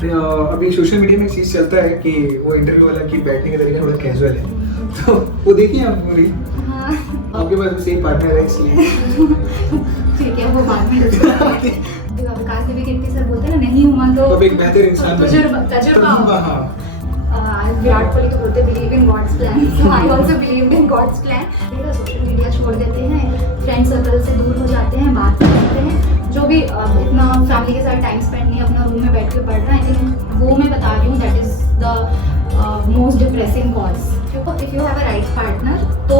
अभी social media में एक चीज़ चलता है कि वो इंटरव्यू वाला कि बैठने का तरीका थोड़ा कैजुअल है, तो वो देखिए आप पूरी आपके पास भी सही पार्टनर है इसलिए ठीक है, वो बाद में विकास देवी कीर्ति सर बोलते हैं ना, नहीं हुआ तो एक बेहतर इंसान तजुर्बा। विराट कोहली तो बोलते believe in God's plan, so I also believe in God's plan. Social media छोड़ देते हैं, फ्रेंड सर्कल से दूर हो जाते हैं, बात करते हैं, जो भी इतना फैमिली के साथ टाइम स्पेंड नहीं, अपना रूम में बैठ के पढ़ रहा है, आई थिंक वो मैं बता रही हूँ that is the most depressing cause. क्योंकि if you have a right partner तो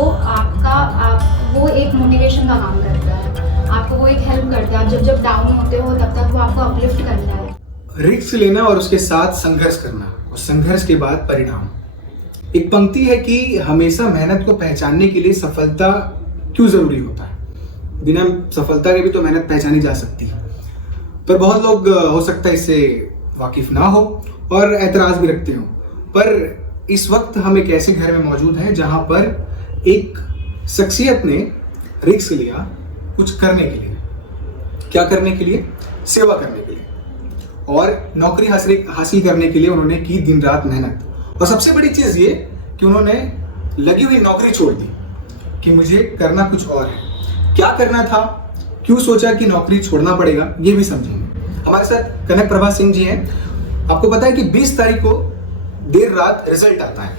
वो एक मोटिवेशन का काम करता है, आपको वो एक हेल्प करता है, आप जब डाउन होते हो तब तक वो आपको अपलिफ्ट करता है। रिस्क लेना और उसके साथ संघर्ष करना और संघर्ष के बाद परिणाम। एक पंक्ति है कि हमेशा मेहनत को पहचानने के लिए सफलता क्यों जरूरी होता है। बिना सफलता के भी तो मेहनत पहचानी जा सकती है, पर बहुत लोग हो सकता है इससे वाकिफ ना हो और एतराज भी रखते हो। पर इस वक्त हम एक ऐसे घर में मौजूद हैं जहां पर एक शख्सियत ने रिस्क लिया कुछ करने के लिए। क्या करने के लिए? सेवा करने के लिए, और नौकरी हासिल करने के लिए उन्होंने की दिन रात मेहनत। और सबसे बड़ी चीज ये कि उन्होंने लगी हुई नौकरी छोड़ दी कि मुझे करना कुछ और है। क्या करना था, क्यों सोचा कि नौकरी छोड़ना पड़ेगा, ये भी समझेंगे। हमारे साथ कनक प्रभा सिंह जी हैं। आपको पता है कि 20 तारीख को देर रात रिजल्ट आता है,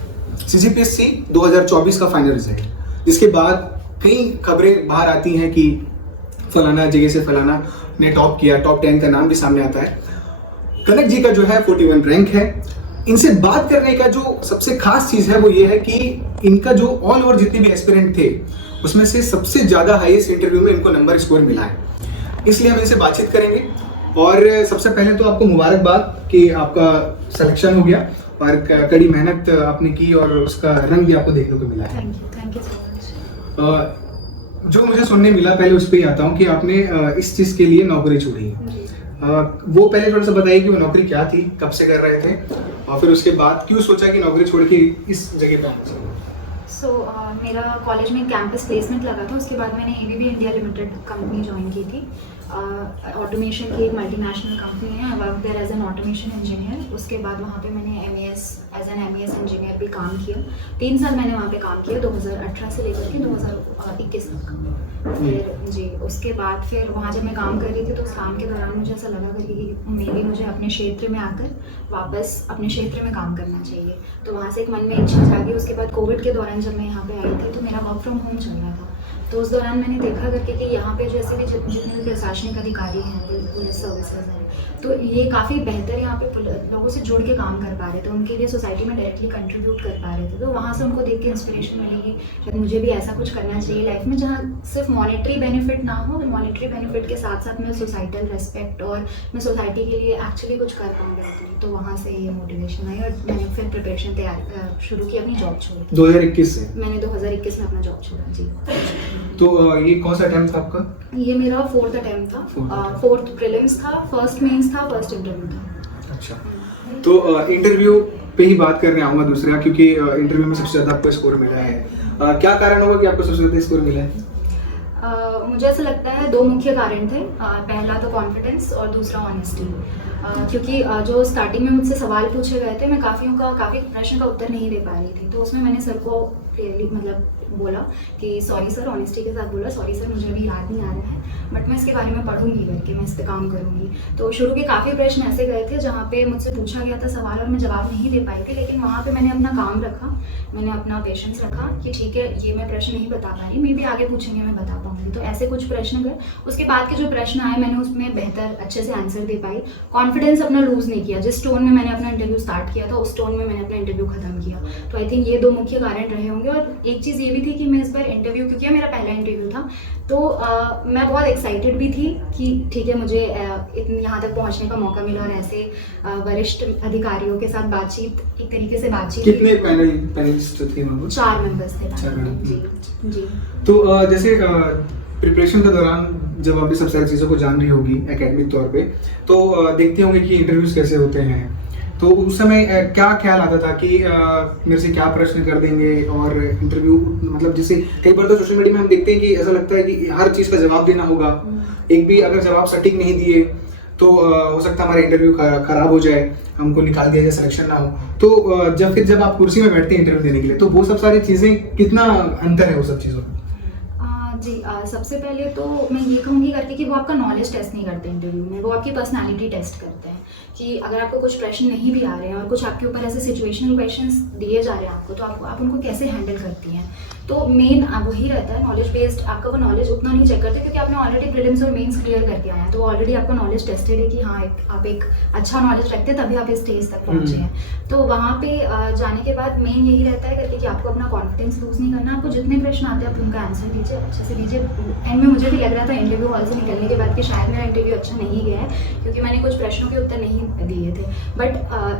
CGPSC 2024 का फाइनल रिजल्ट, जिसके बाद कई खबरें बाहर आती हैं कि फलाना जगह से फलाना ने टॉप किया, टॉप 10 का नाम भी सामने आता है। कनक जी का जो है 41 रैंक है। इनसे बात करने का जो सबसे खास चीज है वो ये है कि इनका जो ऑल ओवर जितने भी एस्पिरेंट थे उसमें से सबसे ज्यादा हाईएस्ट इंटरव्यू में इनको नंबर स्कोर मिला है, इसलिए हम इनसे बातचीत करेंगे। और सबसे पहले तो आपको मुबारकबाद कि आपका सिलेक्शन हो गया और कड़ी मेहनत आपने की और उसका रंग भी आपको देखने को मिला है। Thank you so much. जो मुझे सुनने मिला, पहले उस पर ही आता हूँ कि आपने इस चीज के लिए नौकरी छोड़ी है। वो पहले थोड़ा सा बताइए कि वो नौकरी क्या थी, कब से कर रहे थे, और फिर उसके बाद क्यों सोचा कि नौकरी छोड़ के इस जगह पे आना चाहिए। मेरा कॉलेज में कैंपस प्लेसमेंट लगा था, उसके बाद मैंने ABB India limited company join की थी। ऑटोमेशन की एक मल्टीनेशनल कंपनी है, I work there as an automation engineer. उसके बाद वहाँ पे मैंने MES as an MES engineer भी काम किया। 3 साल मैंने वहाँ पे काम किया, 2018 से लेकर के 2021 तक। फिर जी उसके बाद फिर वहाँ जब मैं काम कर रही थी तो उस काम के दौरान मुझे ऐसा लगा कि मुझे अपने क्षेत्र में आकर वापस अपने क्षेत्र में काम करना चाहिए। तो वहाँ से एक मन में इच्छा जागी। उसके बाद कोविड के दौरान जब मैं यहाँ पे आई थी तो मेरा वर्क फ्रॉम होम चल रहा था, तो उस दौरान मैंने देखा करके कि यहाँ पे जैसे भी जितने भी प्रशासनिक अधिकारी हैं, पुलिस सर्विसेज हैं, तो ये काफ़ी बेहतर यहाँ पे लोगों से जुड़ के काम कर पा रहे थे, उनके लिए सोसाइटी में डायरेक्टली कंट्रीब्यूट कर पा रहे थे। तो वहाँ से उनको देख के इंस्पिरेशन मिलेगी शायद मुझे भी ऐसा कुछ करना चाहिए लाइफ में, जहाँ सिर्फ मॉनेटरी बेनिफिट ना हो, मॉनेटरी बेनिफिट के साथ साथ मैं सोसाइटल रेस्पेक्ट और मैं सोसाइटी के लिए एक्चुअली कुछ कर पाऊँगी। तो वहाँ से ये मोटिवेशन आई और मैंने फिर प्रिपरेशन तैयार शुरू की, अपनी जॉब छोड़ी। 2021 से मैंने 2021 में अपना जॉब छोड़ा जी। तो ये कौन सा अटेम्प्ट था आपका? ये मेरा 4th अटेम्प्ट था। 4th प्रीलिम्स था, 1st मेंस था, 1st इंटरव्यू था। अच्छा, तो इंटरव्यू पे ही बात करने आऊँगा दूसरा, क्योंकि इंटरव्यू में सबसे ज़्यादा आपको स्कोर मिला है। क्या कारण होगा कि आपको सबसे ज़्यादा स्कोर मिला है? मुझे ऐसा लगता है 2 मुख्य कारण थे। पहला तो कॉन्फिडेंस और दूसरा ऑनेस्टी। क्योंकि जो स्टार्टिंग में मुझसे सवाल पूछे गए थे, मैं काफ़ी प्रश्न का उत्तर नहीं दे पा रही थी, तो उसमें मैंने सर को क्लियरली बोला कि सॉरी सर, ऑनेस्टी के साथ बोला, सॉरी सर मुझे अभी याद नहीं आ रहा है, बट मैं इसके बारे में पढ़ूंगी करके, मैं इस पर काम करूंगी। तो शुरू के काफ़ी प्रश्न ऐसे गए थे जहाँ पे मुझसे पूछा गया था सवाल और मैं जवाब नहीं दे पाई थी, लेकिन वहाँ पे मैंने अपना काम रखा, मैंने अपना पेशेंस रखा कि ठीक है ये मैं प्रश्न नहीं बता पा रही, मे भी आगे पूछेंगे मैं बता पाऊंगी। तो ऐसे कुछ प्रश्न गए। उसके बाद के जो प्रश्न आए मैंने उसमें बेहतर अच्छे से आंसर दे पाई। कॉन्फिडेंस अपना लूज़ नहीं किया, जिस टोन में मैंने अपना इंटरव्यू स्टार्ट किया था उस टोन में मैंने अपना इंटरव्यू खत्म किया। तो आई थिंक ये 2 मुख्य कारण रहे होंगे। और एक चीज़ ये भी थी कि मैं इस बार इंटरव्यू, क्योंकि मेरा पहला इंटरव्यू था, तो मैं बहुत एक्साइटेड भी थी कि ठीक है मुझे यहाँ तक पहुँचने का मौका मिला और ऐसे वरिष्ठ अधिकारियों के साथ बातचीत, एक तरीके से बातचीत। कितने पैनलिस्ट थे वहाँ? 4 मेंबर्स थे। 4 जी जी। तो जैसे प्रिपरेशन के दौरान जब आप ये सब सारी चीज़ों को जान रही होगी एकेडमिक तौर पे, तो देखते होंगे कि इंटरव्यूज कैसे होते हैं, तो उस समय क्या ख्याल आता था कि मेरे से क्या प्रश्न कर देंगे, और इंटरव्यू मतलब जैसे कई बार तो सोशल मीडिया में हम देखते हैं कि ऐसा लगता है कि हर चीज़ का जवाब देना होगा, एक भी अगर जवाब सटीक नहीं दिए तो हो सकता है हमारा इंटरव्यू खराब हो जाए, हमको निकाल दिया जाए, सिलेक्शन ना हो। तो जब आप कुर्सी में बैठते हैं इंटरव्यू देने के लिए, तो वो सब सारी चीज़ें कितना अंतर है वो सब चीज़ों में? जी सबसे पहले तो मैं ये कहूँगी करके कि वो आपका नॉलेज टेस्ट नहीं करते इंटरव्यू में, वो आपकी पर्सनालिटी टेस्ट करते हैं कि अगर आपको कुछ प्रश्न नहीं भी आ रहे हैं और कुछ आपके ऊपर ऐसे सिचुएशनल क्वेश्चंस दिए जा रहे हैं आपको, तो आप उनको कैसे हैंडल करती हैं। तो मेन वही रहता है, नॉलेज बेस्ड आपका वो नॉलेज उतना नहीं चेक करते क्योंकि आपने ऑलरेडी प्रीलिम्स और मेंस क्लियर करके आए हैं, तो ऑलरेडी आपका नॉलेज टेस्टेड है कि हाँ आप एक अच्छा नॉलेज रखते हैं तभी आप इस स्टेज तक पहुँचे हैं। तो वहाँ पे जाने के बाद मेन यही रहता है करके कि आपको अपना कॉन्फिडेंस लूज नहीं करना, आपको जितने प्रश्न आते हैं आप उनका आंसर दीजिए, अच्छे से दीजिए। एंड में मुझे भी लग रहा था इंटरव्यू हॉल से निकलने के बाद कि शायद मेरा इंटरव्यू अच्छा नहीं गया है क्योंकि मैंने कुछ प्रश्नों के उत्तर नहीं दिए थे, बट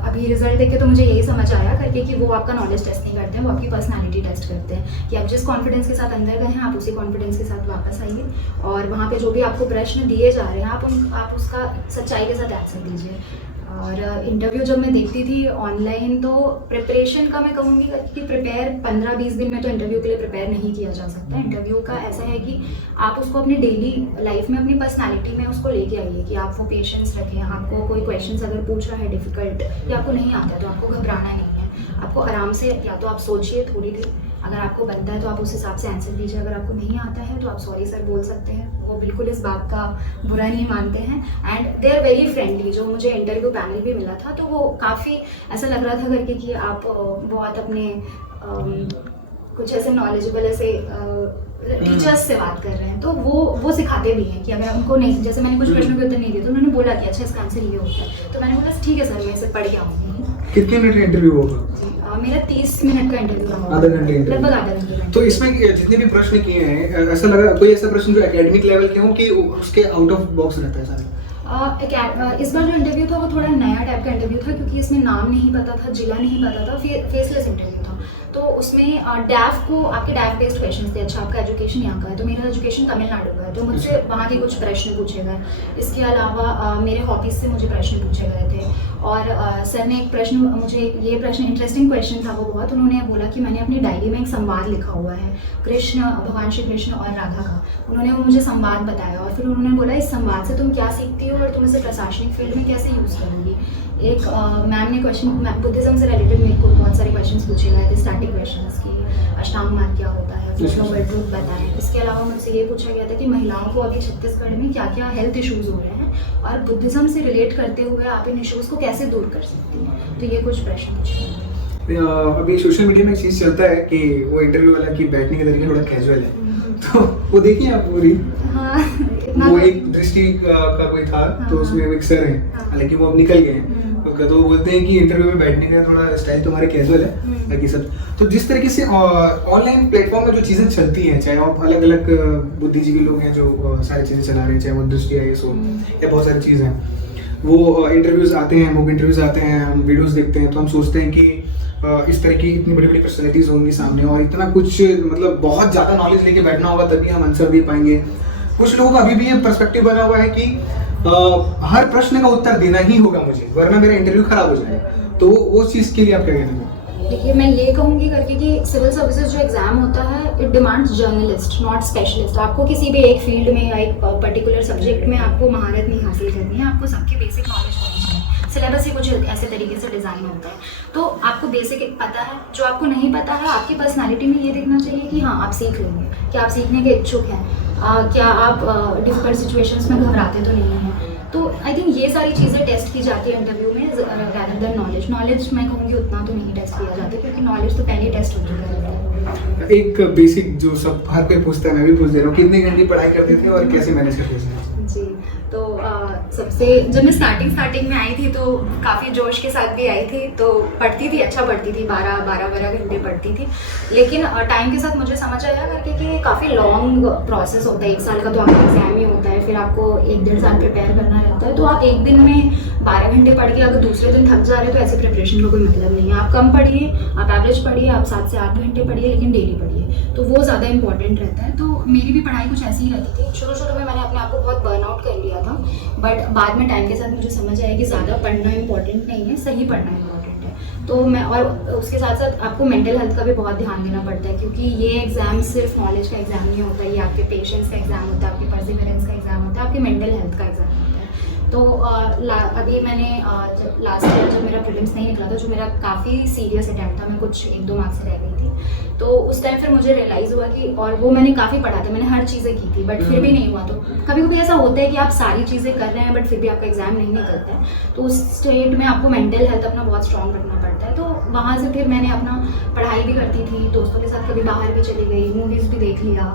अभी रिजल्ट देख के तो मुझे यही समझ आया करके कि वो आपका नॉलेज टेस्ट नहीं करते हैं, वो आपकी पर्सनालिटी टेस्ट करते हैं कि आप जिस कॉन्फिडेंस के साथ अंदर गए हैं आप उसी कॉन्फिडेंस के साथ वापस आइए और वहाँ पे जो भी आपको प्रश्न दिए जा रहे हैं आप उसका सच्चाई के साथ आंसर दीजिए। और इंटरव्यू जब मैं देखती थी ऑनलाइन, तो प्रिपरेशन का मैं कहूँगी कि प्रिपेयर 15-20 दिन में तो इंटरव्यू के लिए प्रिपेयर नहीं किया जा सकता। इंटरव्यू का ऐसा है कि आप उसको अपनी डेली लाइफ में, अपनी पर्सनालिटी में उसको लेके आइए कि आप वो पेशेंस रखें। आपको कोई क्वेश्चंस अगर पूछ रहा है डिफ़िकल्ट या आपको नहीं आता तो आपको घबराना नहीं है, आपको आराम से या तो आप सोचिए थोड़ी देर, अगर आपको बनता है तो आप उस हिसाब से आंसर दीजिए, अगर आपको नहीं आता है तो आप सॉरी सर बोल सकते हैं, वो बिल्कुल इस बात का बुरा नहीं मानते हैं। And they are very friendly. जो मुझे इंटरव्यू पैनल भी मिला था तो वो काफ़ी ऐसा लग रहा था करके कि आप बहुत अपने कुछ ऐसे नॉलेजेबल ऐसे टीचर्स से बात कर रहे हैं, तो वो सिखाते भी हैं कि अगर उनको नहीं, जैसे मैंने कुछ प्रश्नों के उत्तर नहीं दिए तो उन्होंने बोला कि अच्छा इसका आंसर ये होता है, तो मैंने बोला ठीक है सर मैं इसे पढ़ के आऊँगी। कितने मिनट का इंटरव्यू होगा? मेरा 30 मिनट का इंटरव्यू रहा, आधा घंटे इंटरव्यू, लगभग आधा घंटे। तो इसमें जितने भी प्रश्न किए हैं, ऐसा लगा कोई ऐसा प्रश्न जो एकेडमिक लेवल के हो कि उसके आउट ऑफ बॉक्स रहता है सारा? इस बार जो इंटरव्यू था वो थोड़ा नया टाइप का इंटरव्यू था क्योंकि इसमें नाम नहीं पता था, जिला नहीं पता था, फेसलेस इंटरव्यू था। तो उसमें डैफ को आपके डैफ बेस्ड क्वेश्चंस थे। अच्छा आपका एजुकेशन यहाँ का है, तो मेरा एजुकेशन तमिलनाडु का है, तो मुझसे वहाँ के कुछ प्रश्न पूछे गए। इसके अलावा मेरे हॉबीज़ से मुझे प्रश्न पूछे गए थे और सर ने एक प्रश्न, मुझे ये प्रश्न इंटरेस्टिंग क्वेश्चन था वो बहुत, उन्होंने बोला कि मैंने अपनी डायरी में एक संवाद लिखा हुआ है भगवान श्री कृष्ण और राधा का। उन्होंने वो मुझे संवाद बताया और फिर उन्होंने बोला इस संवाद से तुम क्या सीखती हो और तुम इसे प्रशासनिक फील्ड में कैसे यूज़ करोगी। एक मैम ने बुद्धिज़्म से रिलेटेड मेरे को बहुत सारे क्वेश्चंस पूछे गए थे, स्टैटिक क्वेश्चंस की अष्टांग मार्ग क्या होता है, वर्ल्ड ट्रूथ बताएं। इसके अलावा मुझसे ये पूछा गया था कि महिलाओं को अभी छत्तीसगढ़ में क्या क्या हेल्थ इश्यूज़ हो रहे हैं और बुद्धिज़्म से रिलेट करते हुए आप इन इश्यूज़ को कैसे दूर कर सकती हैं। तो ये कुछ प्रश्न पूछे गए। अभी सोशल मीडिया में एक चीज़ चलता है कि वो इंटरव्यू वाला की बैठने का तरीका थोड़ा कैजुअल है, तो वो देखिए आप पूरी। हाँ, वो एक दृष्टि का कोई था, तो उसमें एक सर है, हालांकि वो अब निकल गए हैं, तो वो बोलते हैं कि इंटरव्यू में बैठने का थोड़ा स्टाइल तुम्हारे कैजुअल है, बाकी सब। तो जिस तरीके से ऑनलाइन प्लेटफॉर्म में जो चीज़ें चलती हैं, चाहे आप अलग अलग बुद्धिजीवी लोग हैं जो सारी चीज़ें चला रहे हैं, चाहे वो दृष्टि IAS हो या बहुत सारी चीज़ें हैं, वो इंटरव्यूज़ आते हैं, मूवी इंटरव्यूज़ आते हैं, हम वीडियोज़ देखते हैं, तो हम सोचते हैं कि इस तरह की इतनी बड़ी बड़ी पर्सनैलिटीज़ होंगी सामने और इतना कुछ मतलब बहुत ज़्यादा नॉलेज लेके बैठना होगा तभी हम आंसर दे पाएंगे। कुछ लोगों का अभी भी ये पर्सपेक्टिव बना हुआ है कि हर प्रश्न का उत्तर देना ही होगा मुझे, वरना मेरा इंटरव्यू खराब हो जाएगा। तो वो चीज़ के लिए आप क्या कहते हैं? देखिए मैं ये कहूँगी करके कि सिविल सर्विसेज जो एग्ज़ाम होता है it demands journalist not specialist. आपको किसी भी एक फील्ड में या एक पर्टिकुलर सब्जेक्ट में आपको महारत नहीं हासिल करनी है, आपको सबके बेसिक नॉलेज होनी चाहिए। सिलेबस ही कुछ ऐसे तरीके से डिज़ाइन होता है, तो आपको बेसिक पता है। जो आपको नहीं पता है आपकी पर्सनालिटी में ये देखना चाहिए कि हाँ आप सीख लेंगे, क्या आप सीखने के इच्छुक हैं, क्या आप डिफिकल्ट सिचुएशंस में घबराते तो नहीं हैं। तो आई थिंक ये सारी चीज़ें टेस्ट की जाती है इंटरव्यू में रैदर देन नॉलेज मैं कहूँगी उतना तो नहीं टेस्ट किया जाता क्योंकि नॉलेज तो पहले टेस्ट हो चुका है। एक बेसिक जो सब हर कोई पूछता है, मैं भी पूछ दे रहा हूँ, कितने घंटे पढ़ाई करते थे और कैसे मैनेज करते थे? जी, तो सबसे जब मैं स्टार्टिंग में आई थी तो काफ़ी जोश के साथ भी आई थी, तो पढ़ती थी, अच्छा पढ़ती थी, 12 घंटे पढ़ती थी। लेकिन टाइम के साथ मुझे समझ आया करके कि काफ़ी लॉन्ग प्रोसेस होता है, 1 साल का तो आपका एग्जाम ही होता है, फिर आपको 1-1.5 साल प्रिपेयर करना रहता है। तो आप एक दिन में 12 घंटे पढ़ के अगर दूसरे दिन थक जा रहे हो तो ऐसे प्रिपरेशन का कोई मतलब नहीं है। आप कम पढ़िए, आप एवरेज पढ़िए, आप 7 से 8 घंटे पढ़िए, लेकिन डेली पढ़िए, तो वो ज़्यादा इंपॉर्टेंट रहता है। तो मेरी भी पढ़ाई कुछ ऐसी ही रहती थी। शुरू में मैंने अपने आप को बहुत बर्नआउट कर लिया था, बट बाद में टाइम के साथ मुझे समझ आया कि ज़्यादा पढ़ना इंपॉर्टेंट नहीं है, सही पढ़ना इंपॉर्टेंट है। तो मैं, और उसके साथ साथ आपको मेंटल हेल्थ का भी बहुत ध्यान देना पड़ता है क्योंकि ये एग्ज़ाम सिर्फ नॉलेज का एग्ज़ाम नहीं होता, ये आपके पेशेंस का एग्ज़ाम होता है, आपके परसिवरेंस का एग्ज़ाम होता है, आपके मेंटल हेल्थ का एग्ज़ाम होता है। तो अभी मैंने जब लास्ट ईयर जब मेरा प्रीलिम्स नहीं निकला था, जो मेरा काफ़ी सीरियस अटैम्प्ट था, मैं कुछ 1-2 मार्क्स से रह गई थी, तो उस टाइम फिर मुझे रियलाइज़ हुआ कि, और वो मैंने काफ़ी पढ़ा था, मैंने हर चीज़ें की थी, बट फिर भी नहीं हुआ। तो कभी कभी ऐसा होता है कि आप सारी चीज़ें कर रहे हैं बट फिर भी आपका एग्ज़ाम नहीं निकलता है, तो उस स्टेट में आपको मेंटल हेल्थ अपना बहुत स्ट्रॉन्ग रखना पड़ता है। तो वहाँ से फिर मैंने अपना पढ़ाई भी करती थी, दोस्तों के साथ कभी बाहर भी चली गई, मूवीज़ भी देख लिया,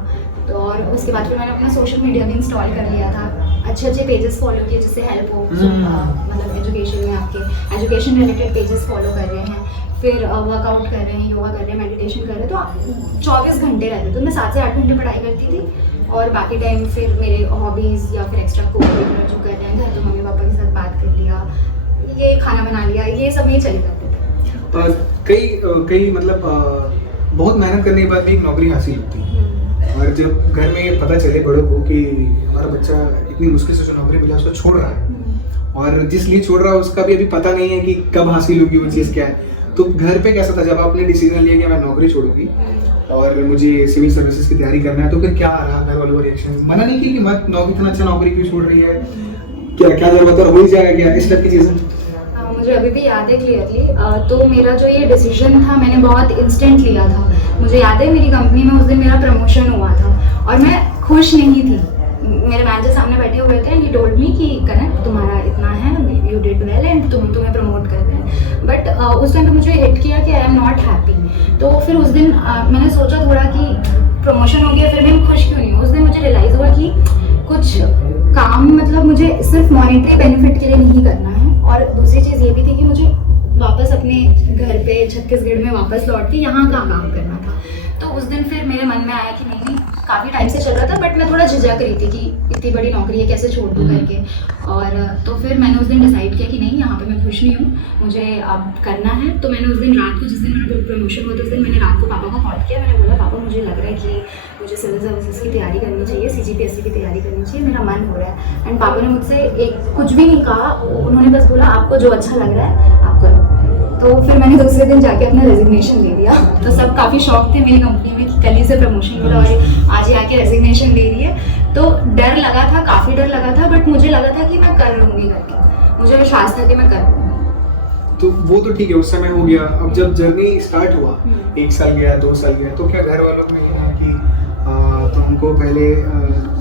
तो और उसके बाद फिर मैंने अपना सोशल मीडिया भी इंस्टॉल कर लिया था, अच्छे पेजेस फॉलो किए जिससे हेल्प हो, मतलब एजुकेशन में आपके एजुकेशन रिलेटेड पेजेस फॉलो कर रहे हैं, फिर वर्कआउट कर रहे हैं, योगा कर रहे हैं, मेडिटेशन कर रहे हैं, तो आप 24 घंटे रहते, तो मैं 7 से 8 घंटे पढ़ाई करती थी, और बाकी टाइम फिर मेरे हॉबीज़ या फिर एक्स्ट्रा कोरिकुलर जो कर रहे हैं घर, तो मम्मी पापा के साथ बात कर लिया, ये खाना बना लिया, ये सब ये चले जाते थे। कई मतलब बहुत मेहनत करने के बाद भी एक नौकरी हासिल होती है, और जब घर में ये पता चले बड़ों को कि हमारा बच्चा इतनी मुश्किल से जो नौकरी मिला उसको छोड़ रहा है, और जिस लिए छोड़ रहा है उसका भी अभी पता नहीं है कि कब हासिल होगी वो चीज़ क्या है, तो घर पे कैसा था जब आपने डिसीजन लिया कि मैं नौकरी छोड़ूंगी और मुझे सिविल सर्विसेज की तैयारी करना है, तो फिर क्या रहा घर वालों का रिएक्शन? मना नहीं किया कि मत नौकरी, इतना अच्छा नौकरी क्यों छोड़ रही है, क्या क्या जरूरत है, हो ही जाएगा क्या, इस टाइप की चीज़ें? मुझे अभी भी याद है क्लियरली, तो मेरा जो ये डिसीजन था मैंने बहुत इंस्टेंट लिया था। मुझे याद है मेरी कंपनी में उस दिन मेरा प्रमोशन हुआ था और मैं खुश नहीं थी। मेरे मैनेजर सामने बैठे हुए थे एंड ही टोल्ड मी कि कनक तुम्हारा इतना है, यू डिड वेल एंड तुम्हें प्रमोट कर रहे हैं, बट उस टाइम पे मुझे हिट किया कि आई एम नॉट हैप्पी। तो फिर उस दिन मैंने सोचा थोड़ा कि प्रमोशन हो गया फिर भी मैं खुश क्यों नहीं हूँ। उस दिन मुझे रियलाइज़ हुआ कि कुछ काम मतलब मुझे सिर्फ मॉनेटरी बेनिफिट के लिए नहीं करना है, और दूसरी चीज़ ये भी थी कि मुझे वापस अपने घर पे छत्तीसगढ़ में वापस लौट के यहाँ का काम करना था। तो उस दिन फिर मेरे मन में आया कि नहीं, काफ़ी टाइम से चल रहा था बट मैं थोड़ा झिझक रही थी कि इतनी बड़ी नौकरी है कैसे छोड़ दूँ करके, और तो फिर मैंने उस दिन डिसाइड किया कि नहीं, यहाँ पे मैं खुश नहीं हूँ, मुझे अब करना है। तो मैंने उस दिन रात को, जिस दिन मेरा प्रमोशन हुआ था उस दिन मैंने रात को पापा को कॉल किया, मैंने बोला पापा मुझे लग रहा है कि मुझे सिविल सर्विसेज की तैयारी करनी चाहिए, CGPSC की तैयारी करनी चाहिए, मेरा मन हो रहा है। एंड पापा ने मुझसे कुछ भी नहीं कहा, उन्होंने बस बोला आपको जो अच्छा लग रहा है आप करो। तो फिर मैंने दूसरे दिन जाके अपना रेजिग्नेशन दे दिया। तो सब काफ़ी शौक थे मेरी कंपनी में कि कल ही से प्रमोशन मिला और आज ही आके रेजिग्नेशन दे रही है। तो डर लगा था, काफ़ी डर लगा था, बट मुझे लगा था कि मैं कर लूँगी करके, मुझे विश्वास था कि मैं कर लूँगी। तो वो तो ठीक है, उस समय हो गया। अब जब जर्नी स्टार्ट हुआ, 1 साल गया, 2 साल गया, तो क्या घर वालों में ये है कि तो हमको पहले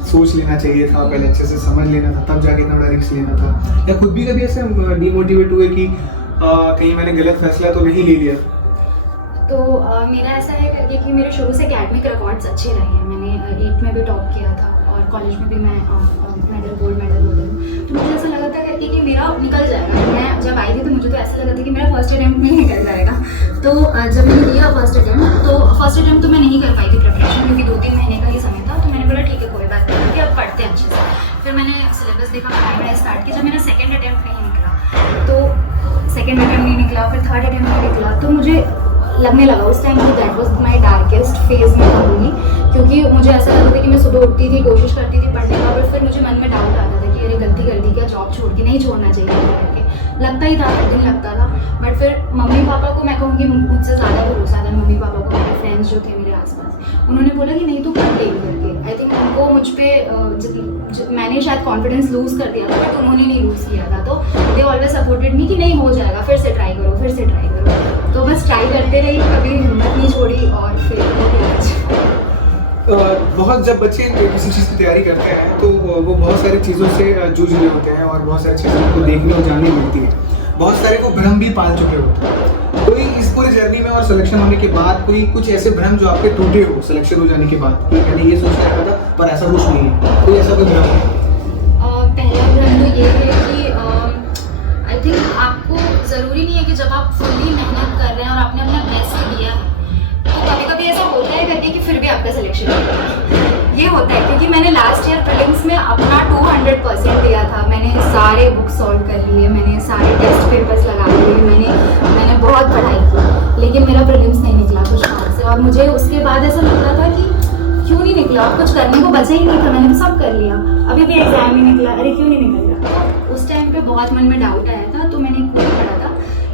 सोच लेना चाहिए था, पहले अच्छे से समझ लेना था, तब जाके इतना बड़ा रिस्क लेना था, या खुद भी कभी ऐसे डिमोटिवेट हुए कि कहीं मैंने गलत फैसला तो नहीं ले लिया? तो मेरा ऐसा है कि मेरे शुरू से एकेडमिक रिकॉर्ड्स अच्छे रहे हैं। मैंने 8th में भी टॉप किया था और कॉलेज में भी मैं गोल्ड मेडल होल्डर हूँ। तो मुझे ऐसा लगा था कि मेरा निकल जाएगा। मैं जब आई थी तो मुझे तो ऐसा लगा था कि मेरा फर्स्ट अटैम्प्ट में ही निकल जाएगा। तो जब मैंने दिया फर्स्ट अटैम्प्ट तो मैं नहीं कर पाई थी प्रिपरेशन, क्योंकि 2-3 महीने का ही समय था। तो मैंने बोला ठीक है कोई बात नहीं, अब पढ़ते हैं अच्छे से। फिर मैंने सिलेबस देखा, पढ़ाई स्टार्ट की। जब मेरा सेकेंड अटैम्प्ट नहीं निकला, तो सेकेंड अटैम्प्ट नहीं निकला, फिर थर्ड अटैम्प्ट नहीं निकला, तो मुझे लगने लगा उस टाइम कि that was my darkest phase में कहूँगी, क्योंकि मुझे ऐसा लगता था कि मैं सुबह उठती थी, कोशिश करती थी पढ़ने का, बट फिर मुझे मन में डाउट आता था कि अरे गलती कर दी क्या, जॉब छोड़ के नहीं छोड़ना चाहिए करके लगता ही था, हर दिन लगता था। बट फिर मम्मी पापा को मैं कहूँगी मुझसे ज़्यादा भरोसा था। मम्मी पापा को, मेरे फ्रेंड्स जो थे मेरे आसपास, उन्होंने बोला कि नहीं तू कर लेगी करके। आई थिंक उनको मुझ पर मैंने शायद कॉन्फिडेंस लूज़ कर दिया था, बट उन्होंने नहीं लूज़ किया था। तो दे ऑलवेज सपोर्टेड मी कि नहीं हो जाएगा, फिर से ट्राई करो, फिर से ट्राई करो। तो बस ट्राई करते रही, कभी हिम्मत नहीं छोड़ी, और फिर बहुत जब बच्चे किसी चीज़ की तैयारी करते हैं तो वो बहुत सारी चीज़ों से जूझ रहे होते हैं और बहुत सारी चीज़ों को देखने और जानने मिलती है। बहुत सारे को भ्रम भी पाल चुके होते हैं। कोई इस पूरी जर्नी में और सिलेक्शन होने के बाद कोई कुछ ऐसे भ्रम जो आपके टूटे हो सिलेक्शन हो जाने के बाद कि मैंने ये सोच रखा था पर ऐसा कुछ नहीं है, कोई ऐसा कोई भ्रम है? पहला भ्रम तो ये है कि आई थिंक आपको ज़रूरी नहीं है कि जब आप फुल्ली मेहनत कर रहे हैं और आपने अपना बेस्ट दिया है, तो कभी कभी ऐसा होता है करके कि फिर भी आपका सिलेक्शन ये होता है। क्योंकि मैंने लास्ट ईयर प्रीलिम्स में अपना 200% दिया था। मैंने सारे बुक सॉल्व कर लिए, मैंने सारे टेस्ट पेपर्स लगा लिए, मैंने बहुत पढ़ाई की, लेकिन मेरा प्रीलिम्स नहीं निकला कुछ मार्क्स से। और मुझे उसके बाद ऐसा लग रहा था कि क्यों नहीं निकला, कुछ करने को बचा ही नहीं था, मैंने तो सब कर लिया, अभी भी एग्जाम नहीं निकला, अरे क्यों नहीं निकल रहा। उस टाइम पे बहुत मन में डाउट आया था। तो मैंने खुद पढ़ा था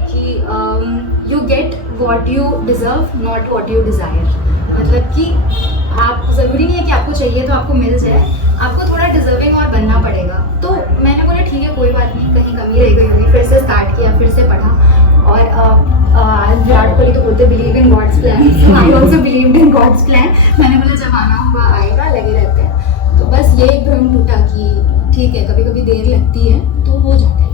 कि you get what you deserve, not what you desire. मतलब कि आप ज़रूरी नहीं है कि आपको चाहिए तो आपको मिल जाए, आपको थोड़ा डिजर्विंग और बनना पड़ेगा। तो मैंने बोला ठीक है कोई बात नहीं, कहीं कमी रह गई होगी, फिर से स्टार्ट किया, फिर से पढ़ा। और विराट कोहली तो बोलते believe in God's plan, I also believe in God's plan. मैंने बोला जब आना होगा आएगा, लगे रहते हैं। तो बस ये एक भ्रम टूटा कि ठीक है कभी कभी देर लगती है तो हो जाता है।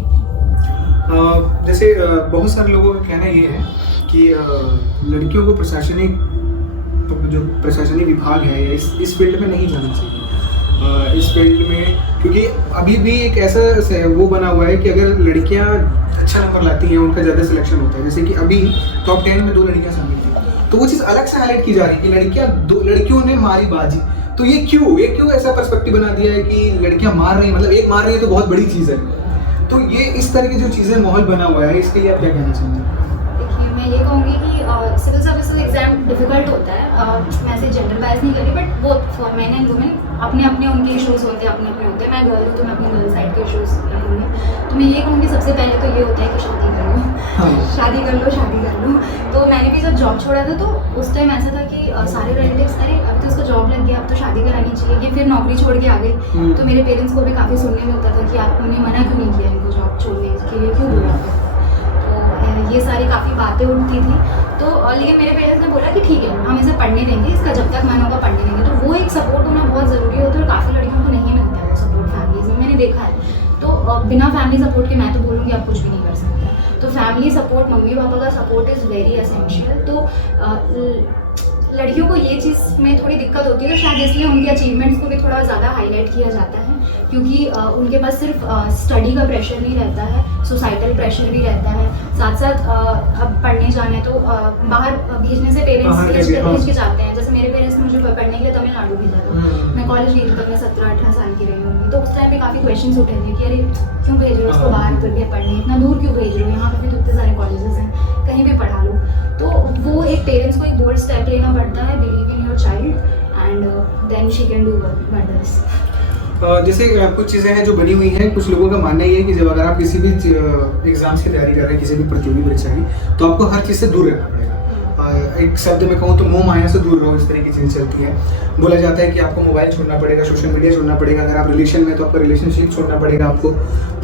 जैसे बहुत सारे लोगों का कहना ये है कि लड़कियों को प्रशासनिक विभाग है या इस फील्ड में नहीं जाना चाहिए। इस फील्ड में क्योंकि अभी भी एक ऐसा वो बना हुआ है कि अगर लड़कियां अच्छा नंबर लाती हैं उनका ज़्यादा सिलेक्शन होता है। जैसे कि अभी टॉप 10 में 2 लड़कियां शामिल थी, तो वो चीज़ अलग से हाईलाइट की जा रही है कि लड़कियों ने मारी बाजी। तो ये क्यों ऐसा पर्सपेक्टिव बना दिया है कि लड़कियां मार रही हैं, मतलब एक मार रही है तो बहुत बड़ी चीज़ है। तो ये इस तरह की जो चीज़ें माहौल बना हुआ है, इसके लिए आप क्या कहना चाहेंगे? देखिए मैं ये कहूँगी कि सिविल सर्विसेज एग्जाम डिफिकल्ट होता है। मैं ऐसे जेंडर बायस नहीं करी, but both for man and women अपने अपने उनके इशूज़ होते हैं, अपने अपने होते हैं। मैं गर्ल हूँ तो मैं अपनी गर्ल साइड के इशूज़ रखूँगी। तो मैं ये कहूँगी सबसे पहले तो ये होता है कि शादी कर लो, शादी कर लो। तो मैंने भी जब जॉब छोड़ा था तो उस टाइम ऐसा था कि सारे रिलेटिव्स अरे अब तो उसको जॉब लग गया, अब तो शादी करानी चाहिए। ये फिर नौकरी छोड़ के आ गई। तो मेरे पेरेंट्स को भी काफ़ी सुनने में होता था कि आपने मना क्यों नहीं किया इनको जॉब छोड़ने के लिए, क्यों बोला? तो ये सारी काफ़ी बातें उठती थी। तो लेकिन मेरे पेरेंट्स ने बोला कि ठीक है हम इसे पढ़ने देंगे, इसका जब तक मन होगा पढ़ने देंगे। तो वो एक सपोर्ट होना बहुत ज़रूरी होता है और काफ़ी लड़कियों को नहीं मिलता है वो सपोर्ट फैमिलीज में, मैंने देखा है। तो बिना फैमिली सपोर्ट के मैं तो बोलूँगी आप कुछ भी नहीं कर सकते। तो फैमिली सपोर्ट, मम्मी पापा का सपोर्ट इज़ वेरी एसेंशियल। तो लड़कियों को ये चीज़ में थोड़ी दिक्कत होती है, तो शायद इसलिए उनके अचीवमेंट्स को भी थोड़ा ज़्यादा हाईलाइट किया जाता है, क्योंकि उनके पास सिर्फ स्टडी का प्रेशर नहीं रहता है, सोसाइटल प्रेशर भी रहता है। साथ साथ अब पढ़ने जाने तो बाहर भेजने से पेरेंट्स हिचकिचाते हैं। जैसे मेरे पेरेंट्स ने मुझे पढ़ने के लिए तमिलनाडु भेजा था, मैं कॉलेज गई तब मैं 17-18 साल की रही होंगी। तो उस टाइम पे काफ़ी क्वेश्चन उठे थे कि अरे क्यों भेज रहे हो उसको बाहर करके पढ़ने, इतना दूर क्यों भेज रहे हो, यहाँ पर भी तो इतने सारे कॉलेजेस हैं, कहीं भी पढ़ा लो। तो वो एक पेरेंट्स को एक बोल्ड स्टेप लेना पड़ता है, believe in your child and then she can do wonders. जैसे कुछ चीज़ें हैं जो बनी हुई हैं, कुछ लोगों का मानना ये है कि जब अगर आप किसी भी एग्जाम्स की तैयारी कर रहे हैं, किसी भी प्रतियोगी परीक्षा की, तो आपको हर चीज़ से दूर रहना पड़ेगा। एक शब्द में कहूँ तो मोह माया से दूर रहो, इस तरह की चीज़ें चलती है। बोला जाता है कि आपको मोबाइल छोड़ना पड़ेगा, सोशल मीडिया छोड़ना पड़ेगा, अगर आप रिलेशन में तो आपका रिलेशनशिप छोड़ना पड़ेगा आपको।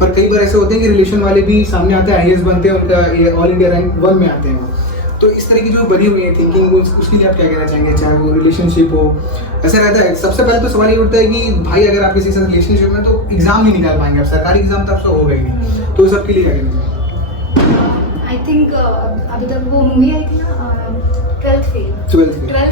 पर कई बार ऐसे होते हैं कि रिलेशन वाले भी सामने आते हैं, IAS बनते हैं, उनका ऑल इंडिया रैंक 1 में आते हैं वो। तो इस तरह की जो बनी हुई है थिंकिंग, उसके लिए आप क्या कहना चाहेंगे? चाहे वो रिलेशनशिप हो, ऐसा रहता है। सबसे पहले तो सवाल ये उठता है कि भाई अगर आप किसी से रिलेशनशिप में तो एग्जाम नहीं निकाल पाएंगे आप, सरकारी एग्जाम तो आपसे होगा ही नहीं। तो सबके लिए क्या कहना चाहेंगे? आई थिंक अभी तक वो मूवी आई थी ना 12th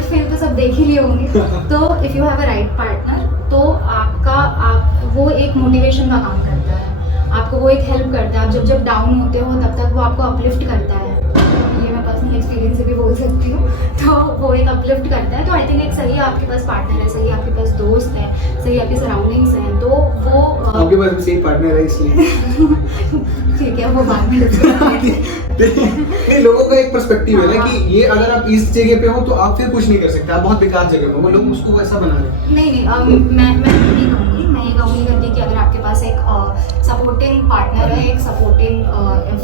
फेल तो सब देख ही लिए होंगे। तो if you have a right partner तो आप वो एक मोटिवेशन का काम करता है, आपको वो एक हेल्प करता है। आप जब डाउन होते हो तब तक वो आपको अपलिफ्ट करता है। ये मैं पर्सनल एक्सपीरियंस से भी बोल सकती हूँ। तो वो एक अपलिफ्ट करता है। तो आई थिंक एक सही आपके पास पार्टनर है, सही आपके पास दोस्त है, सही आपकी सराउंडिंग्स हैं, तो वो आपके पास भी सही पार्टनर है इसलिए ठीक है वो बाद में नहीं, लोगों का एक पर्सपेक्टिव है ना कि ये अगर आप इस जगह पे हो तो आप फिर कुछ नहीं कर सकते, आप बहुत बेकार जगह में हो, वो लोग उसको वैसा बना रहे हैं। नहीं मैं नहीं कहूँगी, मैं ये कहूँगी करके कि अगर आपके पास एक सपोर्टिंग पार्टनर है, एक सपोर्टिंग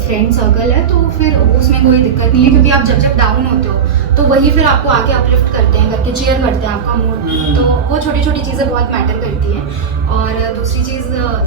फ्रेंड सर्कल है, तो फिर उसमें कोई दिक्कत नहीं है। क्योंकि आप जब डाउन होते हो तो वही फिर आपको आके अपलिफ्ट करते हैं, करके चीयर करते हैं आपका मूड। तो वो छोटी छोटी चीज़ें बहुत मैटर करती हैं। और दूसरी चीज़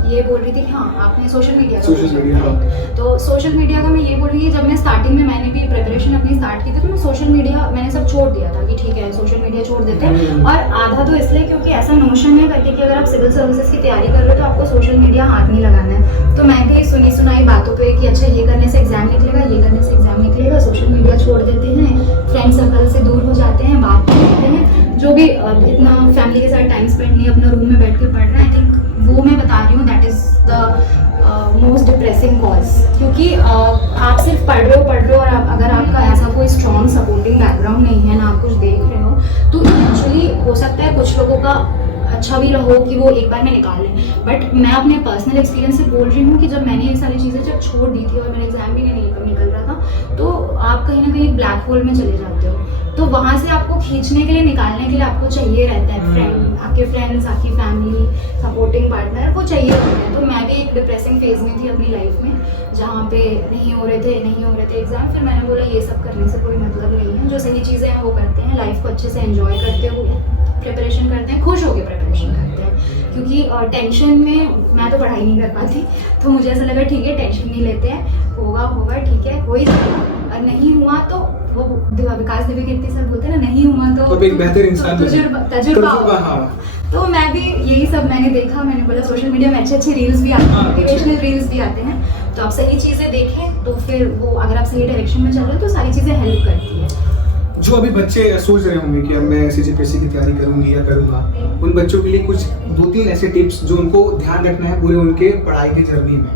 ये बोल रही थी कि हाँ आपने सोशल मीडिया तो सोशल मीडिया का मैं ये बोल रही हूँ, जब मैं स्टार्टिंग में मैंने भी प्रिपरेशन अपनी स्टार्ट की थी तो मैं सोशल मीडिया मैंने सब छोड़ दिया था कि ठीक है सोशल मीडिया छोड़ देते हैं। और आधा तो इसलिए क्योंकि ऐसा नोशन है करके कि अगर आप सिविल सर्विसेज की तैयारी कर रहे हो तो आपको सोशल मीडिया हाथ नहीं लगाना है। तो मैं भी सुनी सुनाई बातों पे कि अच्छा ये करने से एग्जाम निकलेगा, ये करने से एग्जाम निकलेगा, सोशल मीडिया छोड़ देते हैं, फ्रेंड सर्कल से दूर हो जाते हैं, बात करते हैं, जो भी इतना फैमिली के साथ टाइम स्पेंड नहीं अपना रूम में बैठ के पढ़ रहे हैं। आई थिंक वो मैं बता रही हूँ that is the most depressing cause. क्योंकि आप सिर्फ पढ़ रहे हो और अगर आपका ऐसा कोई स्ट्रॉन्ग सपोर्टिंग बैकग्राउंड नहीं है ना, आप कुछ देख रहे हो, तो एक्चुअली हो सकता है कुछ लोगों का अच्छा भी रहो कि वो एक बार में निकाल लें। बट मैं अपने पर्सनल एक्सपीरियंस से बोल रही हूँ कि जब मैंने ये सारी चीज़ें जब छोड़ दी थी और मेरा एग्जाम भी नहीं निकल रहा था, तो आप कहीं ना कहीं ब्लैक होल में चले जाते हो। तो वहाँ से आपको खींचने के लिए, निकालने के लिए आपको चाहिए रहता है फ्रेंड, आपके फ्रेंड्स, आपकी फैमिली, सपोर्टिंग पार्टनर, वो चाहिए होता है। तो मैं भी एक डिप्रेसिंग फेज में थी अपनी लाइफ में, जहाँ पे नहीं हो रहे थे एग्जाम। फिर मैंने बोला ये सब करने से कोई मतलब नहीं है, जो सही चीज़ें हैं वो करते हैं, लाइफ को अच्छे से एंजॉय करते हुए प्रिपरेशन करते हैं, खुश होकर प्रिपरेशन करते हैं, क्योंकि टेंशन में मैं तो पढ़ाई नहीं कर पाती, तो मुझे ऐसा लगा ठीक है टेंशन नहीं लेते हैं, होगा ठीक है हो ही जाएगा, और नहीं हुआ तो वो विकास देवी कीर्ति सर बोलते हैं ना, नहीं हुआ तो एक बेहतर इंसान तजुर्बा होगा। हाँ। तो मैं भी यही सब मैंने देखा, मैंने बोला सोशल मीडिया में अच्छे अच्छे रील्स भी आते हैं, मोटिवेशनल रील्स भी आते हैं, तो आप सही चीज़ें देखें तो फिर वो अगर आप सही डायरेक्शन में चल रहे हो तो सारी चीज़ें हेल्प करती है। जो अभी बच्चे सोच रहे होंगे कि अब मैं CGPSC की तैयारी करूंगी या करूंगा, उन बच्चों के लिए कुछ 2-3 ऐसे टिप्स जो उनको ध्यान रखना है पूरे उनके पढ़ाई की जर्नी में,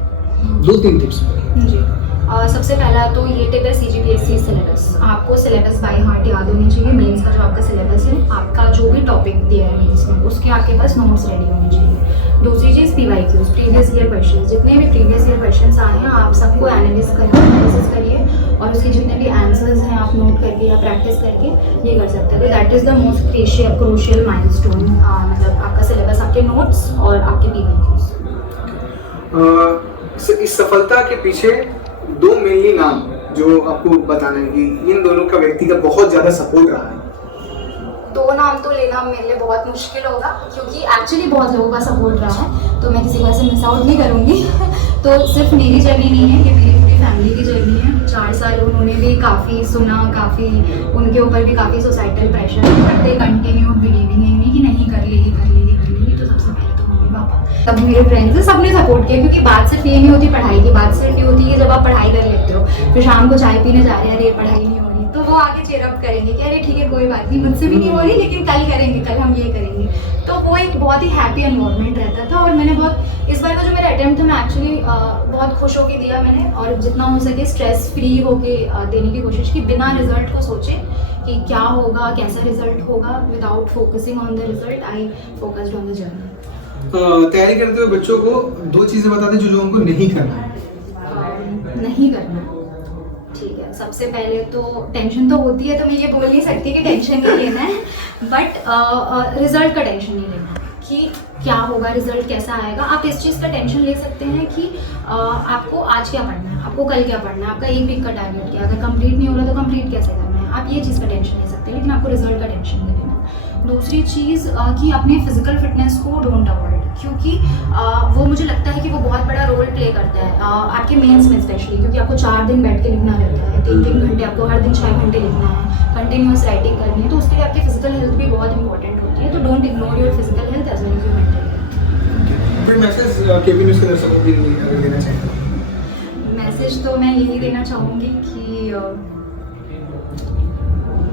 2-3 टिप्स। जी सबसे पहला तो ये टिप है CGPSC सिलेबस। आपको सिलेबस बाय हार्ट याद होनी चाहिए। मेंस का जो आपका सिलेबस है, आपका जो भी टॉपिक दिया है मेंस में, उसके आपके पास नोट्स रेडी होने चाहिए। दूसरी चीज़ PYQs, प्रीवियस ईयर क्वेश्चन, जितने भी प्रीवियस ईयर क्वेश्चन आए हैं आप सबको एनालिसिस करिए और उसके जितने भी आंसर्स हैं आप नोट करके या प्रैक्टिस करके ये कर सकते हैं। तो that is the most crucial milestone, मतलब आपका सिलेबस, आपके नोट्स और आपके PYQs। इस सफलता के पीछे 2 मेनली नाम जो आपको बताना है कि इन दोनों का व्यक्ति का बहुत ज्यादा सपोर्ट रहा है। 2 नाम तो लेना मेरे लिए बहुत मुश्किल होगा, क्योंकि एक्चुअली बहुत लोगों का सपोर्ट रहा है, तो मैं किसी का से मिस आउट नहीं करूँगी। तो सिर्फ मेरी जर्नी नहीं है, ये मेरी पूरी फैमिली की जर्नी है। 4 साल उन्होंने भी काफ़ी सुना, काफ़ी उनके ऊपर भी काफ़ी सोसाइटल प्रेशर है, but they continue believing in me कि नहीं कर लेगी। तो सबसे पहले तो मम्मी पापा, तब मेरे फ्रेंड्स, सबने सपोर्ट किया, क्योंकि बात सिर्फ ये नहीं होती पढ़ाई की, बात सिर्फ ये होती है जब आप पढ़ाई कर लेते हो, फिर शाम को चाय पीने जा रहे हैं, अरे पढ़ाई नहीं हो रही, तो वो आगे चेयरअप करेंगे कि अरे ठीक है कोई बात नहीं, मुझसे भी नहीं हो रही, लेकिन कल करेंगे, कल हम ये करेंगे। तो वो एक बहुत ही हैप्पी एनवायरनमेंट रहता था। और मैंने बहुत, इस बार का जो मेरा अटेम्प्ट था, मैं एक्चुअली बहुत खुश होकर दिया मैंने, और जितना हो सके स्ट्रेस फ्री होके देने की कोशिश की, बिना रिजल्ट को सोचे कि क्या होगा, कैसा रिजल्ट होगा, without focusing on the result, I focused on the journey. तैयारी करते हुए बच्चों को 2 चीजें बता दें जो लोगों को नहीं करना है। नहीं करना, ठीक है। सबसे पहले तो टेंशन तो होती है, तो मैं ये बोल नहीं सकती कि टेंशन नहीं लेना है, बट रिजल्ट का टेंशन नहीं लेना कि क्या होगा, रिजल्ट कैसा आएगा। आप इस चीज़ का टेंशन ले सकते हैं कि आपको आज क्या पढ़ना है, आपको कल क्या पढ़ना है, आपका 1 वीक का टारगेट क्या, अगर कंप्लीट नहीं हो रहा तो कंप्लीट कैसे करना है, आप ये चीज़ का टेंशन ले सकते हैं, लेकिन आपको रिजल्ट का टेंशन नहीं लेना। दूसरी चीज़ कि अपने फिजिकल फिटनेस को डोंट अवॉइड, क्योंकि वो मुझे लगता है कि वो बहुत बड़ा रोल प्ले करता है आपके मेंस में स्पेशली, क्योंकि आपको 4 दिन बैठ के लिखना रहता है, 3 घंटे आपको हर दिन 6 घंटे लिखना है, कंटिन्यूअस राइटिंग करनी है, तो उसके लिए आपकी फिजिकल हेल्थ भी बहुत इंपॉर्टेंट होती है। तो don't ignore your physical health as well as your mental health. कोई मैसेज केपी न्यूज़ के दर्शकों के लिए अगर देना चाहें? मैसेज तो मैं यही देना चाहूँगी कि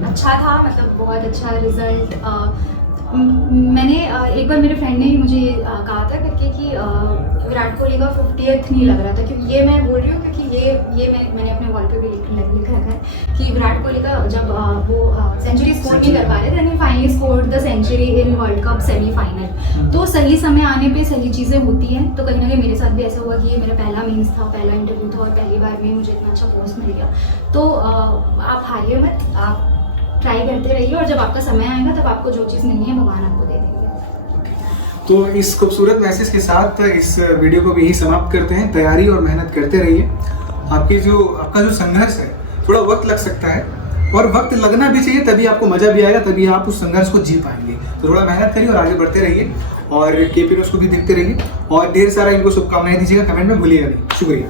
अच्छा था, मतलब बहुत अच्छा रिजल्ट। मैंने एक बार मेरे फ्रेंड ने मुझे कहा था करके कि विराट कोहली का 50th नहीं लग रहा था, क्योंकि ये मैं बोल रही हूँ क्योंकि ये मैंने अपने वॉल पे भी लिख रखा है कि विराट कोहली का जब वो सेंचुरी स्कोर नहीं कर पा रहे थे, finally scored the century in World Cup semifinal. तो सही समय आने पे सही चीज़ें होती हैं, तो कहीं ना कहीं मेरे साथ भी ऐसा हुआ कि ये मेरा पहला मीन्स था, पहला इंटरव्यू था, और पहली बार में मुझे इतना अच्छा पोस्ट मिल गया। तो आप हारिए मत, आप ट्राई करते रहिए, और जब आपका समय आएगा तब आपको जो चीज़ मिलनी है भगवान आपको दे देंगे। तो इस खूबसूरत मैसेज के साथ इस वीडियो को भी यही समाप्त करते हैं। तैयारी और मेहनत करते रहिए। आपका जो संघर्ष है, थोड़ा वक्त लग सकता है, और वक्त लगना भी चाहिए, तभी आपको मजा भी आएगा, तभी आप उस संघर्ष को जी पाएंगे। तो थोड़ा मेहनत करिए और आगे बढ़ते रहिए, और केपी न्यूज़ को भी देखते रहिए, और ढेर सारा इनको शुभकामनाएं दीजिएगा, कमेंट में भूलिएगा नहीं। शुक्रिया।